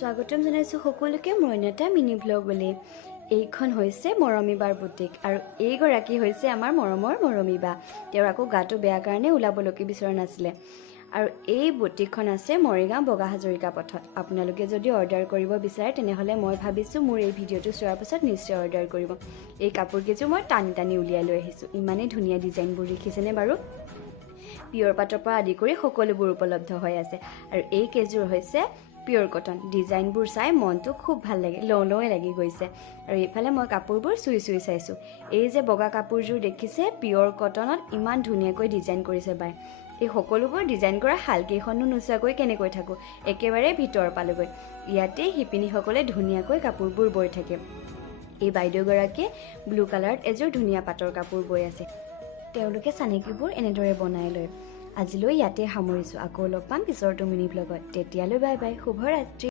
স্বাগতম জনাইছোঁ সকলোকে মোৰ অন্য এটা মিনি ভ্লগলৈ। এইখন হৈছে মৰমীবাৰ বুটিক আৰু এইগৰাকী হৈছে আমাৰ মৰমৰ মৰমীবা। তেওঁৰ আকৌ গাটো বেয়া কাৰণে ওলাবলৈকে বিচৰা নাছিলে। আৰু এই বুটিকখন আছে মৰিগাঁও বগা হাজৰিকা পথত। আপোনালোকে যদি অৰ্ডাৰ কৰিব বিচাৰে তেনেহ'লে মই ভাবিছোঁ মোৰ এই ভিডিঅ'টো চোৱাৰ পাছত নিশ্চয় অৰ্ডাৰ কৰিব। এই কাপোৰকেইযোৰ মই টানি টানি উলিয়াই লৈ আহিছোঁ। ইমানেই ধুনীয়া ডিজাইনবোৰ দেখিছেনে বাৰু? পিয়ৰ পাটৰ পৰা আদি কৰি সকলোবোৰ উপলব্ধ হৈ আছে। আৰু এই কেইযোৰ হৈছে পিয়ৰ কটন। ডিজাইনবোৰ চাই মনটো খুব ভাল লাগে, লওঁ লওঁৱে লাগি গৈছে। আৰু এইফালে মই কাপোৰবোৰ চুই চাইছোঁ। এই যে বগা কাপোৰযোৰ দেখিছে পিয়ৰ কটনত ইমান ধুনীয়াকৈ ডিজাইন কৰিছে বাই। এই সকলোবোৰ ডিজাইন কৰা শালকেইখনো নোচোৱাকৈ কেনেকৈ থাকোঁ, একেবাৰে ভিতৰ পালোগৈ। ইয়াতে শিপিনীসকলে ধুনীয়াকৈ কাপোৰবোৰ বৈ থাকে। এই বাইদেউগৰাকীয়ে ব্লু কালাৰত এযোৰ ধুনীয়া পাটৰ কাপোৰ বৈ আছে। তেওঁলোকে চানেকিবোৰ এনেদৰে বনাই লয়। আজিলৈ ইয়াতে সামৰিছোঁ। আকৌ লগ পাম পিছৰটো মিনি ব্লগত। তেতিয়ালৈ বাই বাই, শুভৰাত্ৰি।